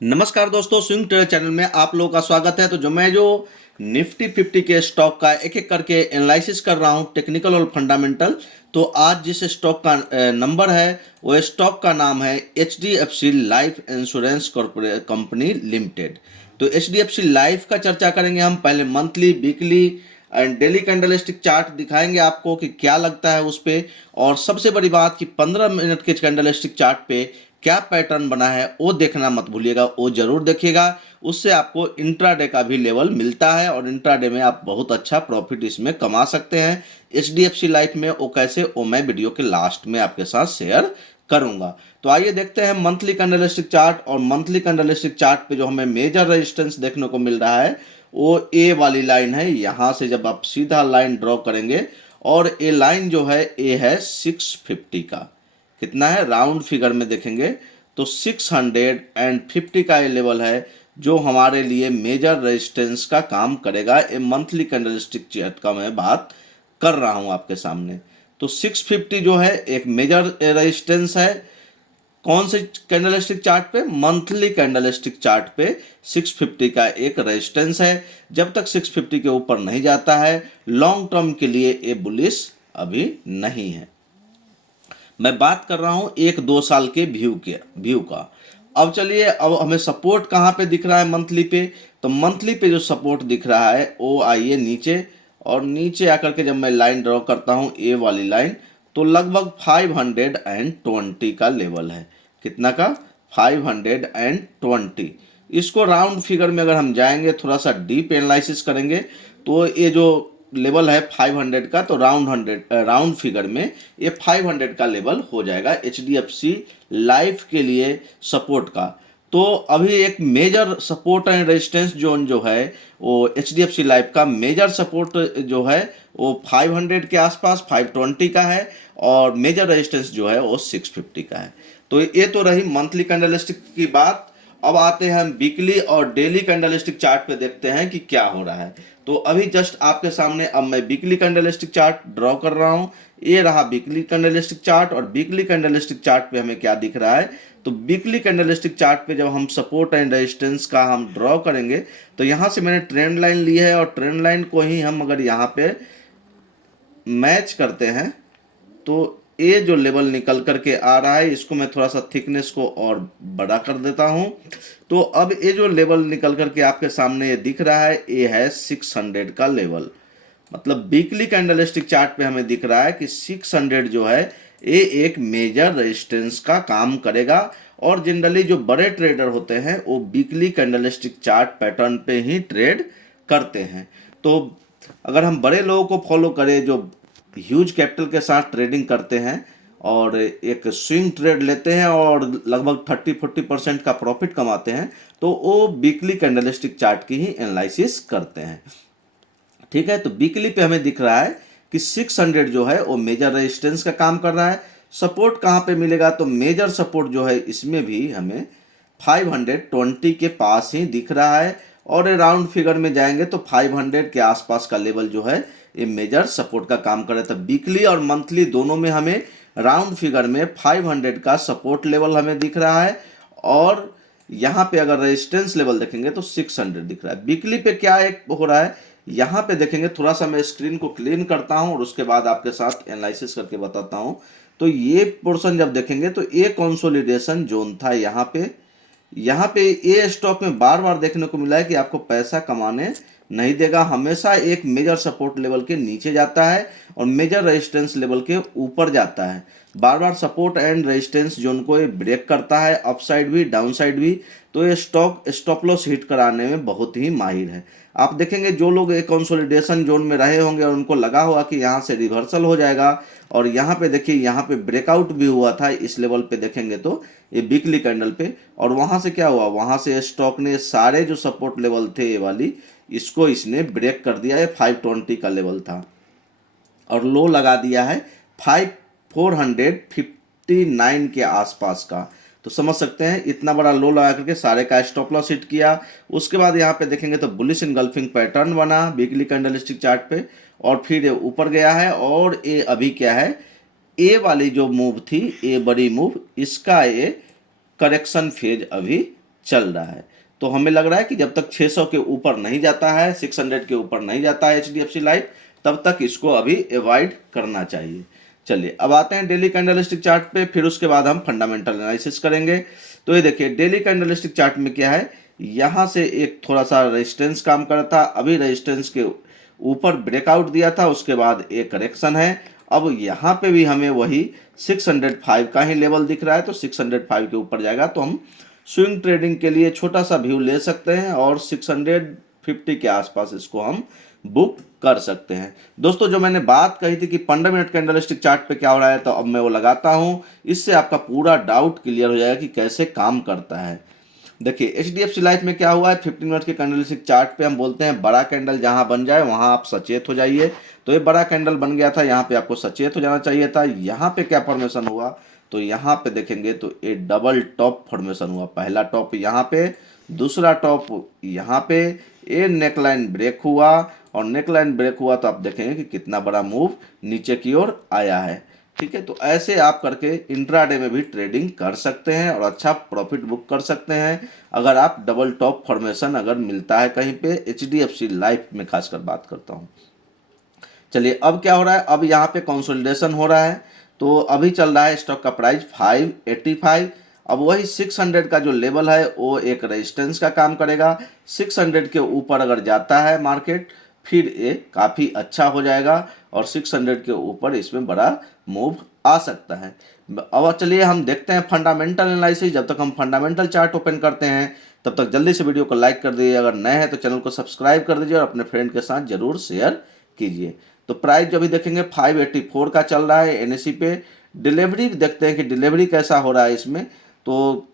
नमस्कार दोस्तों, swing trader channel में आप लोगों का स्वागत है। तो मैं निफ्टी 50 के स्टॉक का एक एक करके एनालिसिस कर रहा हूं, टेक्निकल और फंडामेंटल। तो आज जिस स्टॉक का नंबर है वो स्टॉक का नाम है HDFC life insurance corporate company limited. तो HDFC लाइफ का चर्चा करेंगे हम। पहले monthly, weekly and daily candlestick chart दिखाएंगे आपको कि क्या लगता है उस पे। और सबसे बड़ी बात कि 15 मिनट के कैंडलस्टिक चार्ट पे क्या पैटर्न बना है वो देखना मत भूलिएगा, वो जरूर देखिएगा। उससे आपको इंट्राडे का भी लेवल मिलता है और इंट्राडे में आप बहुत अच्छा प्रॉफिट इसमें कमा सकते हैं। HDFC लाइफ में वो कैसे, वो मैं वीडियो के लास्ट में आपके साथ शेयर करूंगा। तो आइए देखते हैं मंथली कैंडलस्टिक चार्ट। और मंथली कैंडलस्टिक चार्ट पे जो हमें मेजर रेजिस्टेंस देखने को मिल रहा है वो ए वाली लाइन है। यहाँ से जब आप सीधा लाइन ड्रॉ करेंगे और ये लाइन जो है ए है 650 का, कितना है राउंड फिगर में देखेंगे तो 650 का ये लेवल है जो हमारे लिए मेजर रेजिस्टेंस का काम करेगा। ये मंथली कैंडलस्टिक चार्ट का मैं बात कर रहा हूं आपके सामने। तो 650 जो है एक मेजर रेजिस्टेंस है। कौन से कैंडलस्टिक चार्ट पे? मंथली कैंडलस्टिक चार्ट पे 650 का एक रेजिस्टेंस है। जब तक 650 के ऊपर नहीं जाता है, लॉन्ग टर्म के लिए ये बुलिश अभी नहीं है। मैं बात कर रहा हूं 1-2 साल के व्यू का। अब चलिए, अब हमें सपोर्ट कहाँ पे दिख रहा है मंथली पे? तो मंथली पे जो सपोर्ट दिख रहा है वो आइए नीचे, और नीचे आकर के जब मैं लाइन ड्रॉ करता हूँ ए वाली लाइन, तो लगभग 520 का लेवल है। कितना का? 520। इसको राउंड फिगर में अगर हम जाएंगे, थोड़ा सा डीप एनालिसिस करेंगे, तो ये जो लेवल है 500 का, तो राउंड फिगर में ये 500 का लेवल हो जाएगा HDFC लाइफ के लिए सपोर्ट का। तो अभी एक major support and resistance zone जो है वो HDFC लाइफ का मेजर सपोर्ट जो है वो 500 के आसपास 520 का है, और मेजर रेजिस्टेंस जो है वो 650 का है। तो ये तो रही मंथली कैंडलस्टिक की बात। अब आते हैं हम वीकली और डेली कैंडलस्टिक चार्ट पे, देखते हैं कि क्या हो रहा है। तो अभी जस्ट आपके सामने अब मैं वीकली कैंडलस्टिक चार्ट ड्रॉ कर रहा हूं। ये रहा वीकली कैंडलस्टिक चार्ट। और वीकली कैंडलस्टिक चार्ट पे हमें क्या दिख रहा है? तो वीकली कैंडलस्टिक चार्ट पे जब हम सपोर्ट एंड रेजिस्टेंस का हम ड्रॉ करेंगे, तो यहाँ से मैंने ट्रेंड लाइन ली है, और ट्रेंड लाइन को ही हम अगर यहाँ पे मैच करते हैं तो ये जो लेवल निकल करके आ रहा है, इसको मैं थोड़ा सा थिकनेस को और बड़ा कर देता हूं। तो अब ये जो लेवल निकल करके आपके सामने ये दिख रहा है, ये है 600 का लेवल। मतलब वीकली कैंडलस्टिक चार्ट पे हमें दिख रहा है कि 600 जो है ये एक मेजर रेजिस्टेंस का काम करेगा। और जनरली जो बड़े ट्रेडर होते हैं वो वीकली कैंडलस्टिक चार्ट पैटर्न पे ही ट्रेड करते हैं। तो अगर हम बड़े लोगों को फॉलो करें जो ह्यूज कैपिटल के साथ ट्रेडिंग करते हैं और एक स्विंग ट्रेड लेते हैं और लगभग 30-40% का प्रॉफिट कमाते हैं, तो वो वीकली कैंडलस्टिक चार्ट की ही एनालिसिस करते हैं। ठीक है, तो वीकली पे हमें दिख रहा है कि 600 जो है वो मेजर रेजिस्टेंस का काम कर रहा है। सपोर्ट कहाँ पे मिलेगा? तो मेजर सपोर्ट जो है इसमें भी हमें 520 के पास ही दिख रहा है। और राउंड फिगर में जाएंगे तो 500 के आसपास का लेवल जो है ये मेजर सपोर्ट का काम कर रहा था। वीकली और मंथली दोनों में हमें राउंड फिगर में 500 का सपोर्ट लेवल हमें दिख रहा है, और यहाँ पे अगर रेजिस्टेंस लेवल देखेंगे तो 600 दिख रहा है। वीकली पे क्या एक हो रहा है यहाँ पे देखेंगे, थोड़ा सा मैं स्क्रीन को क्लीन करता हूँ और उसके बाद आपके साथ एनालिसिस करके बताता हूँ। तो ये पोर्शन जब देखेंगे तो ये कंसोलिडेशन जोन था यहाँ पे ये स्टॉक में बार बार देखने को मिला है कि आपको पैसा कमाने नहीं देगा, हमेशा एक मेजर सपोर्ट लेवल के नीचे जाता है और मेजर रेजिस्टेंस लेवल के ऊपर जाता है। बार बार सपोर्ट एंड रेजिस्टेंस जोन को ये ब्रेक करता है, अपसाइड भी डाउन साइड भी। तो ये स्टॉक स्टॉप लॉस हिट कराने में बहुत ही माहिर है। आप देखेंगे जो लोग एक कंसोलिडेशन जोन में रहे होंगे और उनको लगा होगा कि यहाँ से रिवर्सल हो जाएगा, और यहाँ पे देखिए यहाँ पे ब्रेकआउट भी हुआ था इस लेवल पे देखेंगे तो ये वीकली कैंडल पे। और वहाँ से क्या हुआ? वहाँ से स्टॉक ने सारे जो सपोर्ट लेवल थे ये वाली, इसको इसने ब्रेक कर दिया। ये 520 का लेवल था और लो लगा दिया है 459 के आसपास का। तो समझ सकते हैं इतना बड़ा लो लगा करके सारे का स्टॉप लॉस हिट किया। उसके बाद यहाँ पे देखेंगे तो बुलिश इनगल्फिंग पैटर्न बना वीकली कैंडलस्टिक चार्ट पे, और फिर ये ऊपर गया है। और ये अभी क्या है, ए वाली जो मूव थी, ए बड़ी मूव, इसका ये करेक्शन फेज अभी चल रहा है। तो हमें लग रहा है कि जब तक 600 के ऊपर नहीं जाता है, 600 के ऊपर नहीं जाता है HDFC लाइफ, तब तक इसको अभी अवॉइड करना चाहिए। चलिए अब आते हैं डेली कैंडलस्टिक चार्ट पे, फिर उसके बाद हम फंडामेंटल एनालिसिस करेंगे। तो ये देखिए डेली कैंडलस्टिक चार्ट में क्या है, यहाँ से एक थोड़ा सा रेजिस्टेंस काम कर रहा था, अभी रेजिस्टेंस के ऊपर ब्रेकआउट दिया था, उसके बाद एक करेक्शन है। अब यहाँ पे भी हमें वही 605 का ही लेवल दिख रहा है, तो 605 के ऊपर जाएगा तो हम स्विंग ट्रेडिंग के लिए छोटा सा व्यू ले सकते हैं और 650 के आसपास इसको हम बुक कर सकते हैं। दोस्तों जो मैंने बात कही थी कि 15 मिनट कैंडलस्टिक चार्ट पे क्या हो रहा है, तो अब मैं वो लगाता हूँ, इससे आपका पूरा डाउट क्लियर हो जाएगा कि कैसे काम करता है। देखिए HDFC लाइफ में क्या हुआ है, 15 मिनट के कैंडलस्टिक चार्ट पे हम बोलते हैं बड़ा कैंडल जहां बन जाए वहां आप सचेत हो जाइए। तो ये बड़ा कैंडल बन गया था, यहाँ पे आपको सचेत हो जाना चाहिए था। यहाँ पे क्या फॉर्मेशन हुआ, तो यहाँ पे देखेंगे तो ये डबल टॉप फॉर्मेशन हुआ। पहला टॉप यहाँ पे, दूसरा टॉप यहाँ पे, ये नेकलाइन ब्रेक हुआ, और नेकलाइन ब्रेक हुआ तो आप देखेंगे कि कितना बड़ा मूव नीचे की ओर आया है। ठीक है, तो ऐसे आप करके इंट्राडे में भी ट्रेडिंग कर सकते हैं और अच्छा प्रॉफिट बुक कर सकते हैं, अगर आप डबल टॉप फॉर्मेशन अगर मिलता है कहीं पे। HDFC लाइफ में खासकर बात करता हूँ। चलिए अब क्या हो रहा है, अब यहाँ पे कंसोलिडेशन हो रहा है। तो अभी चल रहा है स्टॉक का प्राइस 585। अब वही 600 का जो लेवल है वो एक रेजिस्टेंस का काम करेगा। 600 के ऊपर अगर जाता है मार्केट, फिर ये काफ़ी अच्छा हो जाएगा और 600 के ऊपर इसमें बड़ा मूव आ सकता है। अब चलिए हम देखते हैं फंडामेंटल एनालिसिस। जब तक हम फंडामेंटल चार्ट ओपन करते हैं तब तक जल्दी से वीडियो को लाइक कर दीजिए, अगर नए हैं तो चैनल को सब्सक्राइब कर दीजिए और अपने फ्रेंड के साथ जरूर शेयर कीजिए। तो प्राइस जो भी देखेंगे 584 का चल रहा है NSE पे। डिलीवरी देखते हैं कि डिलीवरी कैसा हो रहा है इसमें। तो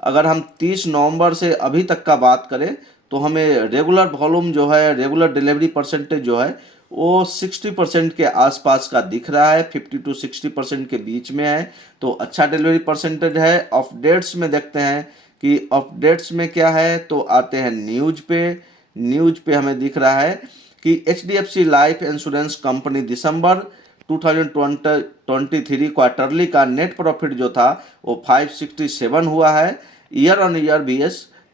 अगर हम 30 नवंबर से अभी तक का बात करें तो हमें रेगुलर वॉल्यूम जो है, रेगुलर डिलीवरी परसेंटेज जो है वो 60% के आसपास का दिख रहा है, 50 to 60% के बीच में है, तो अच्छा डिलीवरी परसेंटेज है। अपडेट्स में देखते हैं कि अपडेट्स में क्या है, तो आते हैं न्यूज पे। न्यूज पे हमें दिख रहा है कि HDFC लाइफ इंश्योरेंस कंपनी दिसंबर 2023 क्वार्टरली का नेट प्रॉफिट जो था वो 567 हुआ है, year on year BS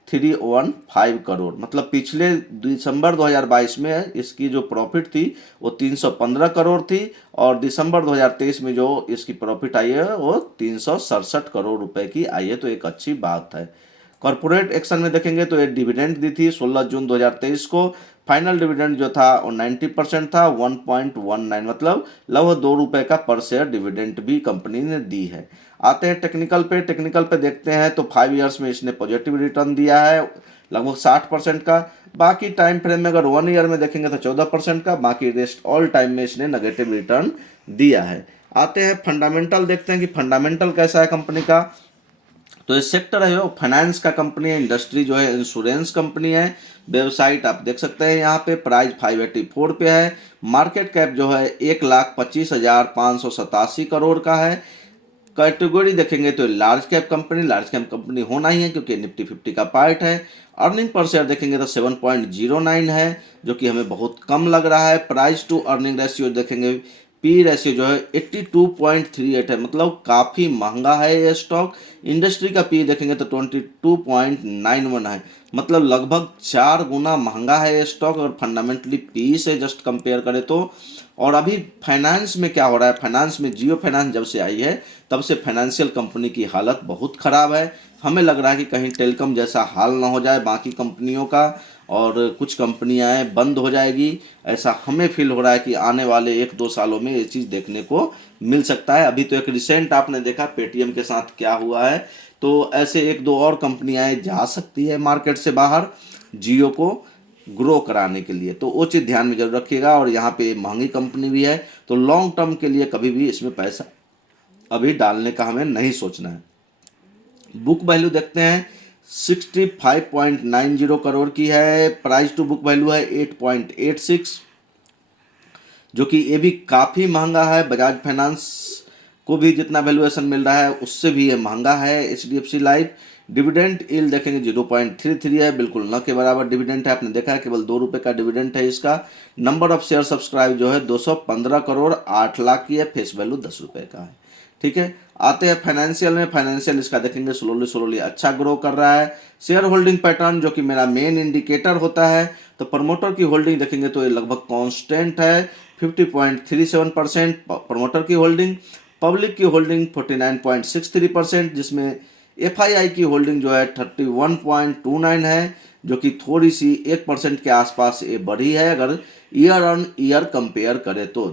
315 crore. मतलब पिछले दिसंबर 2022 में इसकी जो प्रॉफिट थी वो 315 करोड़ थी, और दिसंबर 2023 में जो इसकी प्रॉफिट आई है वो 367 करोड़ रुपए की आई है, तो एक अच्छी बात है। कॉर्पोरेट एक्शन में देखेंगे तो ये डिविडेंड दी थी 16 जून 2023 को। फाइनल डिविडेंड जो था वो 90% था, 1.19, मतलब लगभग 2 रुपए का पर शेयर डिविडेंड भी कंपनी ने दी है। आते हैं टेक्निकल पे। टेक्निकल पे देखते हैं तो 5 ईयर्स में इसने पॉजिटिव रिटर्न दिया है लगभग 60% का। बाकी टाइम फ्रेम में अगर 1 ईयर में देखेंगे तो 14% का, बाकी रेस्ट ऑल टाइम में इसने नेगेटिव रिटर्न दिया है। आते हैं फंडामेंटल देखते हैं कि फंडामेंटल कैसा है कंपनी का। तो ये सेक्टर है वो फाइनेंस का कंपनी है, इंडस्ट्री जो है इंश्योरेंस कंपनी है। वेबसाइट आप देख सकते हैं, यहाँ पे प्राइस 584 पे है। मार्केट कैप जो है 1,25,587 करोड़ का है। कैटेगरी देखेंगे तो लार्ज कैप कंपनी होना ही है क्योंकि निफ्टी 50 का पार्ट है। अर्निंग पर शेयर देखेंगे तो 7.09 है, जो कि हमें बहुत कम लग रहा है। प्राइस टू अर्निंग रेशियो देखेंगे, पी रेशियो जो है 82.38 है, मतलब काफ़ी महंगा है ये स्टॉक। इंडस्ट्री का पी देखेंगे तो 22.91 है, मतलब लगभग 4 गुना महंगा है ये स्टॉक और फंडामेंटली पी से जस्ट कंपेयर करें तो। और अभी फाइनेंस में क्या हो रहा है, फाइनेंस में जियो फाइनेंस जब से आई है तब से फाइनेंशियल कंपनी की हालत बहुत ख़राब है। हमें लग रहा है कि कहीं टेलीकॉम जैसा हाल ना हो जाए बाकी कंपनियों का और कुछ कंपनियां बंद हो जाएगी, ऐसा हमें फील हो रहा है कि आने वाले 1-2 सालों में ये चीज़ देखने को मिल सकता है। अभी तो एक रिसेंट आपने देखा पेटीएम के साथ क्या हुआ है, तो ऐसे 1-2 और कंपनियां जा सकती है मार्केट से बाहर जियो को ग्रो कराने के लिए, तो वो चीज़ ध्यान में जरूर रखिएगा। और यहाँ पे महंगी कंपनी भी है, तो लॉन्ग टर्म के लिए कभी भी इसमें पैसा अभी डालने का हमें नहीं सोचना है। बुक वैल्यू देखते हैं 65.90 करोड़ की है। प्राइस टू बुक वैल्यू है 8.86, जो कि ये भी काफ़ी महंगा है। बजाज फाइनेंस को भी जितना वैल्यूएशन मिल रहा है उससे भी ये महंगा है HDFC लाइफ। डिविडेंड यील्ड देखेंगे 0.33 है, बिल्कुल न के बराबर डिविडेंड है। आपने देखा है केवल 2 रुपये का डिविडेंड है इसका। नंबर ऑफ शेयर सब्सक्राइब जो है 215 करोड़ 8 लाख की है, फेस वैल्यू 10 रुपये का है। ठीक है। आते हैं फाइनेंशियल में। फाइनेंशियल इसका देखेंगे स्लोली स्लोली अच्छा ग्रो कर रहा है। शेयर होल्डिंग पैटर्न जो कि मेरा मेन इंडिकेटर होता है, तो प्रमोटर की होल्डिंग देखेंगे तो ये लगभग कांस्टेंट है 50.37% प्रमोटर की होल्डिंग। पब्लिक की होल्डिंग 49.63%, जिसमें एफआईआई की होल्डिंग जो है 31.29 है, जो कि थोड़ी सी 1% के आसपास ये बढ़ी है अगर ईयर ऑन ईयर कंपेयर करें तो।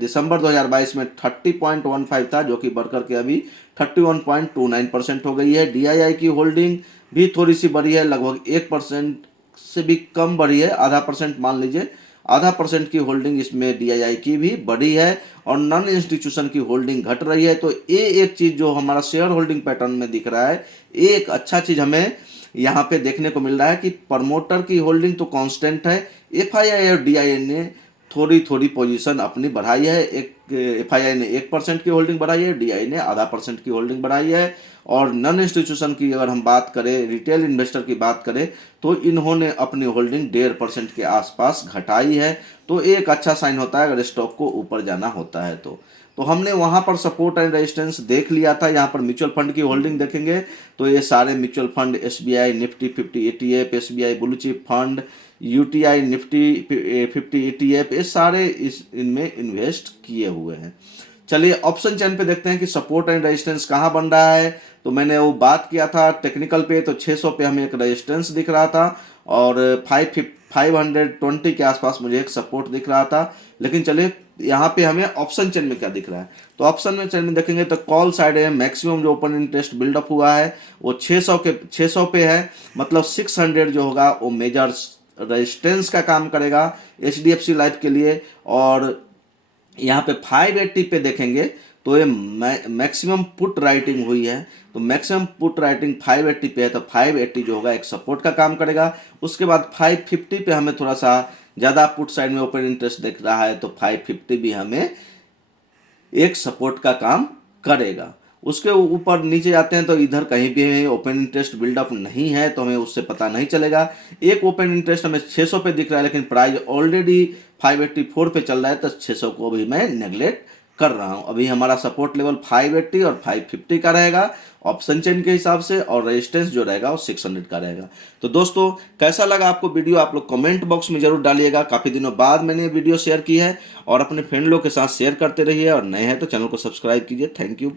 दिसंबर 2022 में 30.15 था, जो कि बढ़कर के अभी 31.29% हो गई है। डीआईआई की होल्डिंग भी थोड़ी सी बढ़ी है, लगभग 1% से भी कम बढ़ी है, आधा परसेंट मान लीजिए, आधा परसेंट की होल्डिंग इसमें डीआईआई की भी बढ़ी है और नॉन इंस्टीट्यूशन की होल्डिंग घट रही है। तो ये एक चीज़ जो हमारा शेयर होल्डिंग पैटर्न में दिख रहा है, एक अच्छा चीज़ हमें यहाँ पे देखने को मिल रहा है कि प्रमोटर की होल्डिंग तो कांस्टेंट है। एफआईआई और डीआईआई ने थोड़ी थोड़ी पोजीशन अपनी बढ़ाई है। एक एफआईआई ने 1% की होल्डिंग बढ़ाई है, डीआई ने आधा परसेंट की होल्डिंग बढ़ाई है। और नॉन इंस्टीट्यूशन की अगर हम बात करें, रिटेल इन्वेस्टर की बात करें, तो इन्होंने अपनी होल्डिंग 1.5% के आसपास घटाई है। तो एक अच्छा साइन होता है अगर स्टॉक को ऊपर जाना होता है तो हमने वहाँ पर सपोर्ट एंड रेजिस्टेंस देख लिया था। यहाँ पर म्यूचुअल फंड की होल्डिंग देखेंगे तो ये सारे mutual fund SBI Nifty 50 ETF, SBI blue chip fund, UTI Nifty 50 ETF, ये सारे इनमें इन्वेस्ट किए हुए हैं। चलिए ऑप्शन चेन पे देखते हैं कि सपोर्ट एंड रेजिस्टेंस कहाँ बन रहा है। तो मैंने वो बात किया था टेक्निकल पे, तो 600 पे हमें एक रेजिस्टेंस दिख रहा था और 520 के आसपास मुझे एक सपोर्ट दिख रहा था। लेकिन चलिए यहाँ पे हमें ऑप्शन चेन में क्या दिख रहा है। तो ऑप्शन में चेन में देखेंगे तो कॉल साइड है, मैक्सिमम जो ओपन इंटरेस्ट बिल्डअप हुआ है वो 600 पे है, मतलब 600 जो होगा वो मेजर रेजिस्टेंस का काम करेगा एचडीएफसी लाइफ के लिए। और यहाँ पे 580 पे देखेंगे तो ये मैक्सिमम पुट राइटिंग हुई है, तो मैक्सिमम पुट राइटिंग 580 पे है, तो 580 जो होगा एक सपोर्ट का काम करेगा। उसके बाद 550 पे हमें थोड़ा सा ज़्यादा पुट साइड में ओपन इंटरेस्ट दिख रहा है, तो 550 भी हमें एक सपोर्ट का काम करेगा। उसके ऊपर नीचे जाते हैं तो इधर कहीं भी ओपन इंटरेस्ट बिल्डअप नहीं है, तो हमें उससे पता नहीं चलेगा। एक ओपन इंटरेस्ट हमें 600 पे दिख रहा है, लेकिन प्राइस ऑलरेडी 584 पे चल रहा है, तो 600 को भी मैं नेगलेक्ट कर रहा हूं। अभी हमारा सपोर्ट लेवल 580 और 550 का रहेगा ऑप्शन चेन के हिसाब से, और रेजिस्टेंस जो रहेगा वो 600 का रहेगा। तो दोस्तों कैसा लगा आपको वीडियो, आप लोग कमेंट बॉक्स में जरूर डालिएगा। काफ़ी दिनों बाद मैंने वीडियो शेयर की है, और अपने फ्रेंड लोग के साथ शेयर करते रहिए, और नए हैं तो चैनल को सब्सक्राइब कीजिए। Thank you.